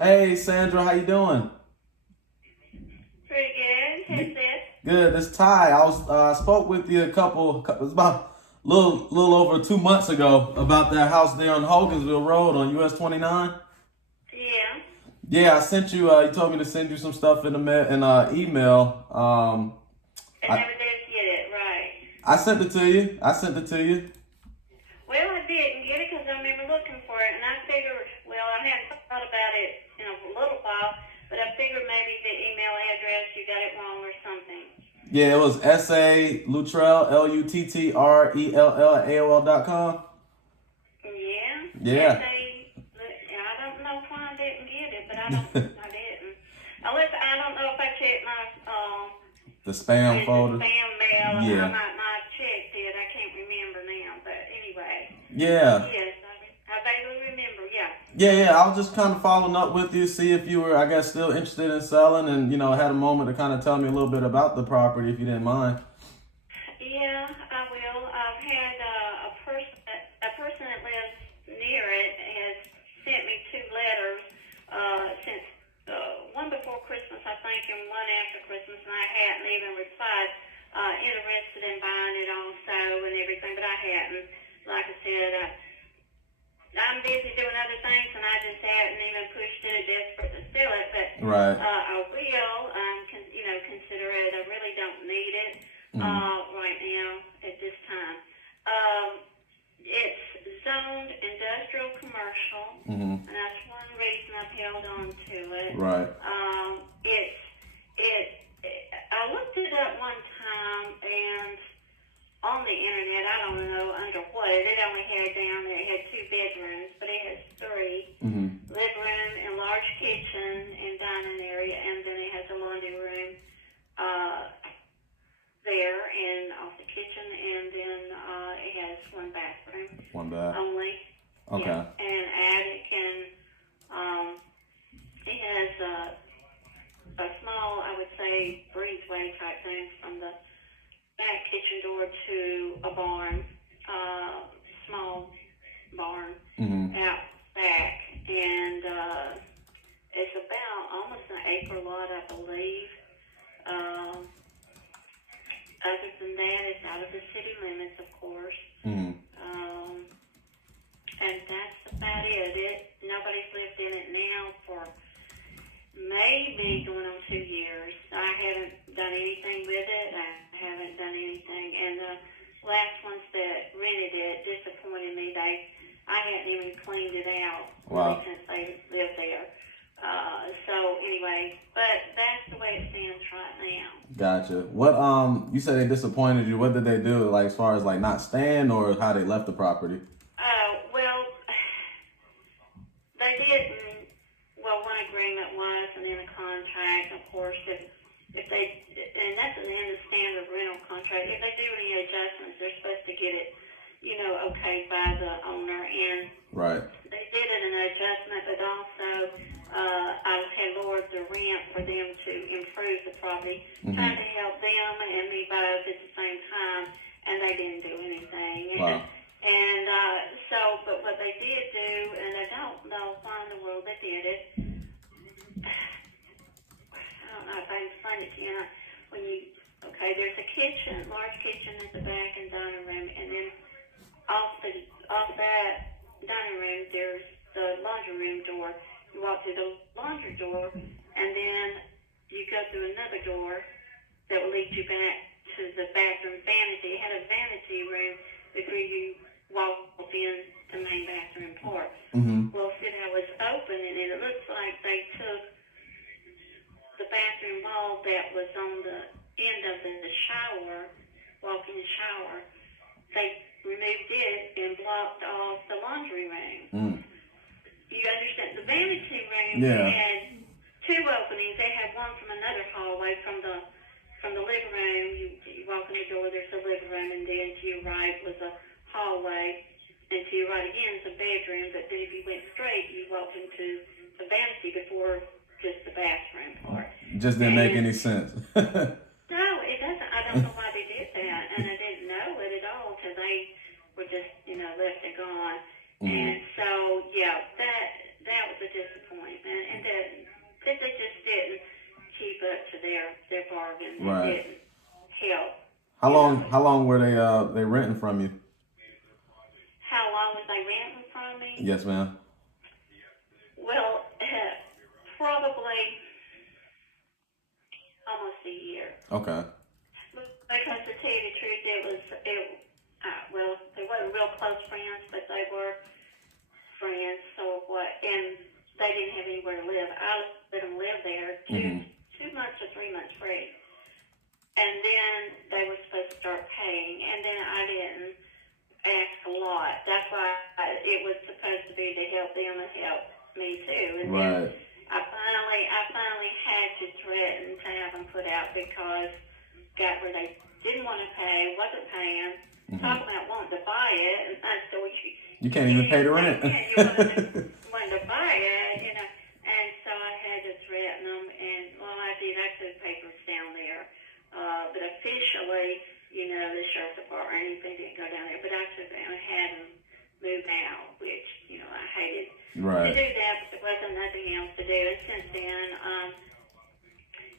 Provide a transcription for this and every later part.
Hey, Sandra, how you doing? Pretty good. Who's this? Good. This Ty. I spoke with you it was about little over 2 months ago about that house there on Hogansville Road on US 29. Yeah. Yeah, I sent you. You told me to send you some stuff in email. I I never did get it right. I sent it to you. I sent it to you. Well, I didn't get it because I remember looking for it, and I figured, well, I hadn't thought about it in a little while, but I figured maybe the email address, you got it wrong or something. Yeah, it was sa Luttrell Luttrell at AOL.com. Yeah. Yeah. I don't know why I didn't get it, but I didn't. I don't know if I checked my, The spam the folder. spam mail. I Yeah. might not have checked it. I can't remember now, but anyway. Yeah. Yes, I vaguely remember, yeah. Yeah. I was just kind of following up with you, see if you were, I guess, still interested in selling, and had a moment to kind of tell me a little bit about the property, if you didn't mind. Yeah, I will. I've had a person that lives near it has sent me two letters since one before Christmas, I think, and one after Christmas, and I hadn't even replied. Interested in buying it also and everything, but I hadn't. Like I said, I'm busy doing other things, and I just hadn't even pushed it, desperate to sell it. But Right. I will, consider it. I really don't need it Hmm. right now at this time. It's zoned industrial commercial, Hmm. and that's one reason I've held on to it. Right. It's it. I looked it up one time and on the internet, I don't know under what, it only had down that it had 2 bedrooms, but it has 3. Hmm. Living room and large kitchen and dining area, and then it has a laundry room there and off the kitchen, and then it has 1 bathroom One bath. only. Okay. Yeah, and attic, and it has a small, I would say, breezeway type thing from the back kitchen door to a barn, small barn Hmm. out back, and it's about almost an acre lot, I believe. Other than that, it's out of the city limits, of course, Hmm. and that's about it. Nobody's lived in it now for maybe going on 2 years. I haven't done anything with it. I haven't done anything. And the last ones that rented it disappointed me. I hadn't even cleaned it out Wow. since they lived there. So anyway, but that's the way it stands right now. Gotcha. What you said they disappointed you. What did they do? Like as far as like not staying or how they left the property? Well, they didn't. Well, one agreement was, and then a contract. Of course, if they, and that's in the standard rental contract. If they do any adjustments, they're supposed to get it, okayed by the owner. And Right. they did it an adjustment, but also I had lowered the rent for them to improve the property, trying to help them and me both at the same time, and they didn't do anything. Wow. And but what they did do, and I don't know why in the world they did it. I don't know if I can explain it to you. There's a kitchen, large kitchen at the back and dining room, and then off that dining room, there's the laundry room door. You walk through the laundry door, and then you go through another door that will lead you back to the bathroom vanity. It had a vanity room before you walked in the main bathroom part. Hmm. Well, see, that was open, and it looks like they took the bathroom wall that was on the end of the shower, walk-in shower. They removed it and blocked off the laundry room. Mm. You understand? The vanity room Yeah. had 2 openings. They had one from another hallway from the living room. You walk in the door, there's the living room, and then to your right was a hallway, and to your right again is a bedroom. But then if you went straight, you walked into the vanity before just the bathroom part. Just didn't make any sense. No, it doesn't. I don't know why they did that, and I didn't know it at all till they were just, left and gone. Mhm. And so, yeah, that was a disappointment. And then Right. It didn't help. How long were they renting from you? How long was they renting from me? Yes, ma'am. Well, probably almost a year. Okay. Because to tell you the truth, well, they weren't real close friends, but they were friends. So what? And they didn't have anywhere to live. I let them live there 2 months or 3 months free. And then they were supposed to start paying, and then I didn't ask a lot. That's why it was supposed to be to help them and help me too. And Right. then I finally had to threaten to have them put out because got where they didn't want to pay, wasn't paying, talking about wanting to buy it, and I said, well, you can't even pay the rent. You wanted to buy it, you know. And so I had to threaten them, and well, I did. I took papers down there, but officially, you know, the sheriff's department or anything didn't go down there. But I took them and had them move out, which you know I hated to do that, but there wasn't nothing else to do. And since then,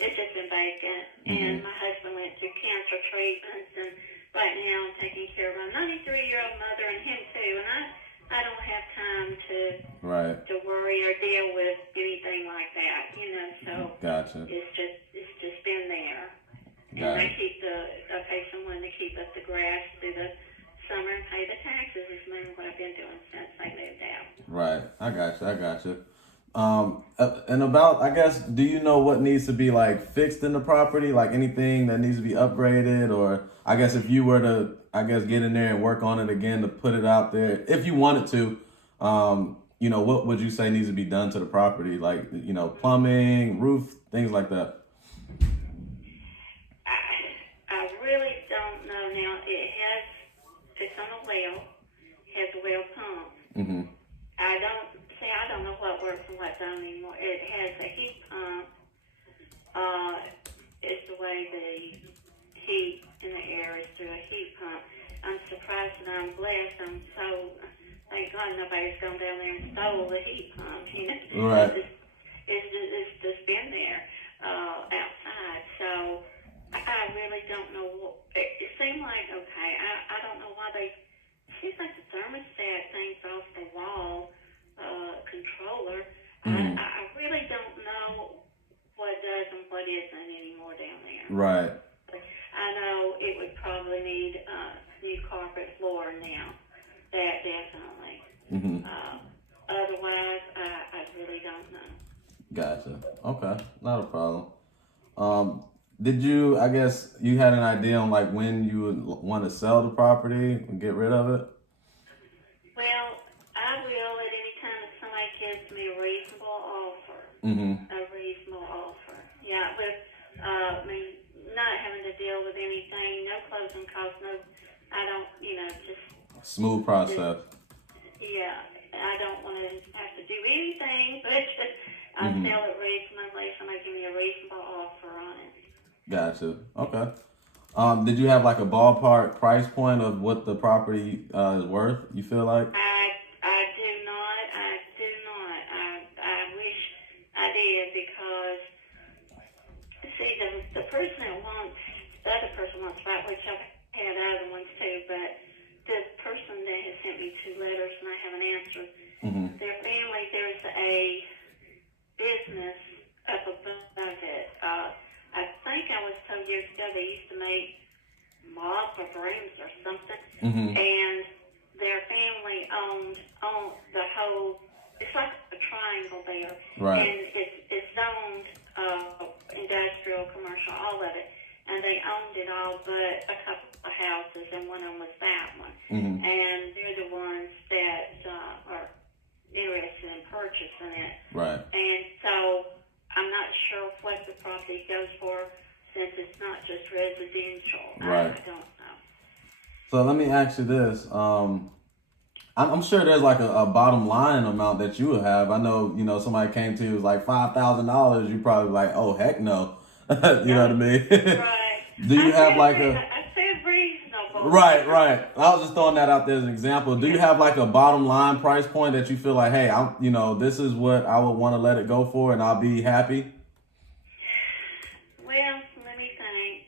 it's just been vacant. And my husband went through cancer treatments, and right now I'm taking care of my 93-year-old mother and him too. And I don't have time to worry or deal with anything like that, you know. So Gotcha. It's just been there. And I pay someone to keep up the grass through the summer and pay the taxes. Is mainly what I've been doing since I moved out. Right. I got you. And about, I guess, do you know what needs to be like fixed in the property? Like anything that needs to be upgraded, or I guess if you were to, I guess, get in there and work on it again to put it out there, if you wanted to, you know, what would you say needs to be done to the property? Like, you know, plumbing, roof, things like that. I really don't know now. It's on a well, has a well pump. I don't know what works and what don't anymore. It has a heat pump. It's the way the heat in the air is through a heat pump. I'm surprised and I'm blessed. I'm so, thank God nobody's gone down there and stole the heat pump, you know. Right. It's just been there outside. So I really don't know. It seemed like, okay, I don't know why it seems like the thermostat thing's off the wall. Controller. I really don't know what does and what isn't anymore down there. Right. I know it would probably need new carpet floor now. That definitely. Otherwise, I really don't know. Gotcha. Okay, not a problem. Did you? I guess you had an idea on like when you would want to sell the property and get rid of it. Well, I will at any time if somebody gives me a reasonable offer. A reasonable offer. Yeah, with I mean, not having to deal with anything, no closing costs, I don't, you know, just smooth process. Yeah, I don't want to have to do anything, but just I sell it reasonably. Somebody give me a reasonable offer on it. Gotcha. Okay. Did you have like a ballpark price point of what the property is worth? You feel like? I do not. I wish I did because see the person that wants the other person wants right, which I've had other ones too, but the person that has sent me 2 letters and I haven't answered. Their family, there's a business up above it. I think I was told years ago they used to make mops or brooms or something, and their family owned the whole. It's like a triangle there, and it's zoned industrial, commercial, all of it, and they owned it all but a couple of houses, and one of them was that one, and they're the ones that are interested in purchasing it, and so I'm not sure what the property goes for since it's not just residential. I don't know. So let me ask you this. I'm sure there's like a bottom line amount that you would have. I know, you know, somebody came to you was like $5,000. You probably like, oh heck no. You know what I mean? Right. Do you have like I said reasonable. Right. I was just throwing that out there as an example. Do you have like a bottom line price point that you feel like, hey, you know, this is what I would want to let it go for and I'll be happy? Well, let me think.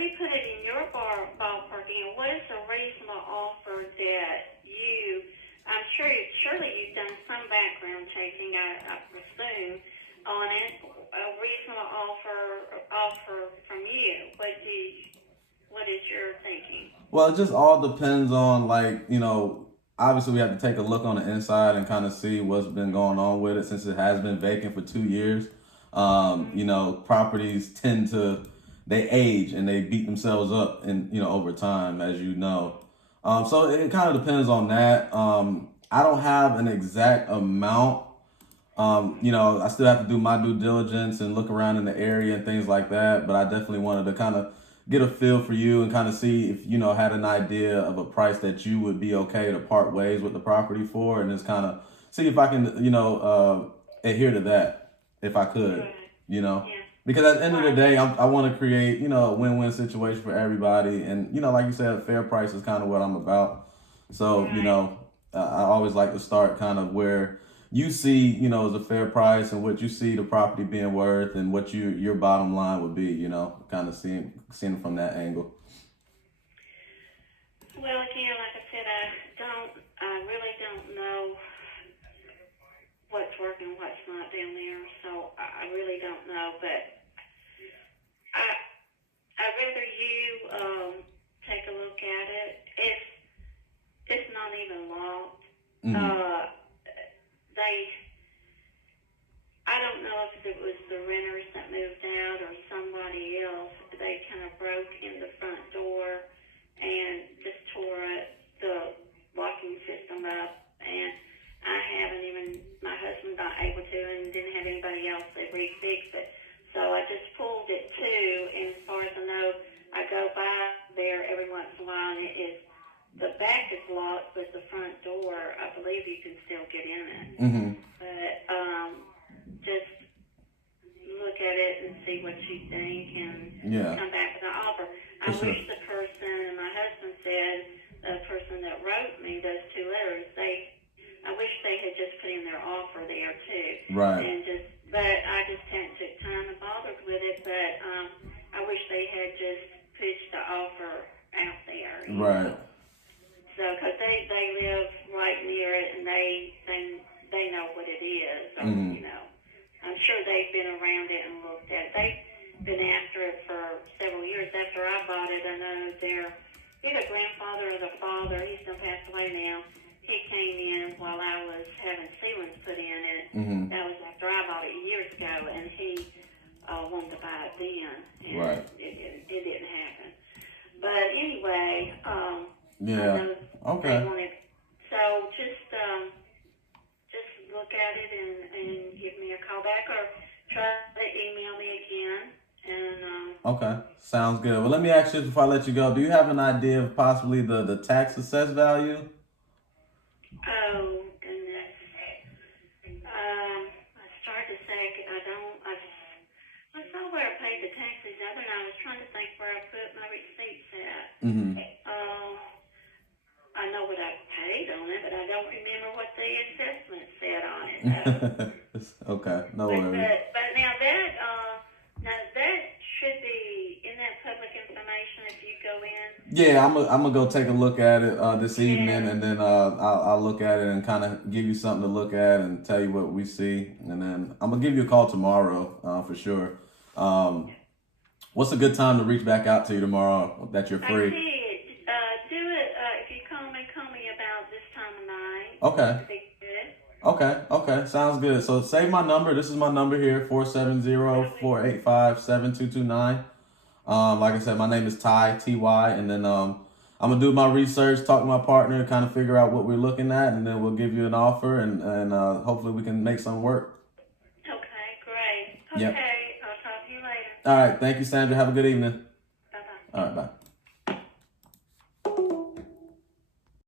me put it in your ballpark again. What is a reasonable offer that I'm sure, surely you've done some background checking, I presume, on it. A reasonable offer from you. What is your thinking? Well, it just all depends on, like, obviously we have to take a look on the inside and kind of see what's been going on with it since it has been vacant for 2 years. Properties they age and they beat themselves up and, over time, as you know. So it kind of depends on that. I don't have an exact amount. I still have to do my due diligence and look around in the area and things like that. But I definitely wanted to kind of get a feel for you and kind of see if, had an idea of a price that you would be okay to part ways with the property for, and just kind of see if I can, adhere to that if I could, Yeah. Because at the end of the day, I want to create, a win-win situation for everybody. And, like you said, a fair price is kind of what I'm about. So, I always like to start kind of where you see, is a fair price and what you see the property being worth and what your bottom line would be, kind of seeing it from that angle. Well, again, like I said, I really don't know what's working, what's not down there, so I really don't know, but I'd rather you take a look at it. It's not even locked. Mm-hmm. I don't know if it was the renters that moved out or somebody else. They kind of broke in the front door and just tore the locking system up, and my husband not able to and didn't have anybody else that refixed it. So I just pulled it too, and as far as I know, I go by there every once in a while, and the back is locked, but the front door, I believe you can still get in it. Mm-hmm. But just look at it and see what you think and come back with an offer. I wish the person, and my husband said, the person that wrote me those 2 letters, I wish they had just put in their offer there too. Right. But I just hadn't took time and bothered with it. But I wish they had just pushed the offer out there. Right. So, because they live right near it and they know what it is. So, I'm sure they've been around it and looked at it. They've been after it for several years. After I bought it, I know either grandfather or the father, he's done passed away now. He came in while I was having ceilings put in it. Mm-hmm. That was after I bought it years ago, and he wanted to buy it then. And right. It didn't happen. But anyway, yeah. Okay. So just look at it and give me a call back or try to email me again. And okay, sounds good. Well, let me ask you before I let you go. Do you have an idea of possibly the tax assessed value? Oh goodness. I started to say I don't. I saw where I paid the taxes the other night. I was trying to think where I put my receipts at. Mm-hmm. I know what I paid on it, but I don't remember what the assessment said on it. Okay, no worries. But now that should be in that public information if you go in. Yeah, I'm gonna go take a look at it this evening, and then I'll look at it and kind of give you something to look at and tell you what we see, and then I'm gonna give you a call tomorrow for sure. What's a good time to reach back out to you tomorrow that you're free? I see. Do it if you call me about this time of night. Okay. Okay. Sounds good. So save my number. This is my number here, 470-485-7229. Like I said, my name is Ty, T-Y, and then I'm going to do my research, talk to my partner, kind of figure out what we're looking at, and then we'll give you an offer, and hopefully we can make something work. Okay, great. Yep. Okay, I'll talk to you later. All right. Thank you, Sandra. Have a good evening. Bye-bye. All right, bye.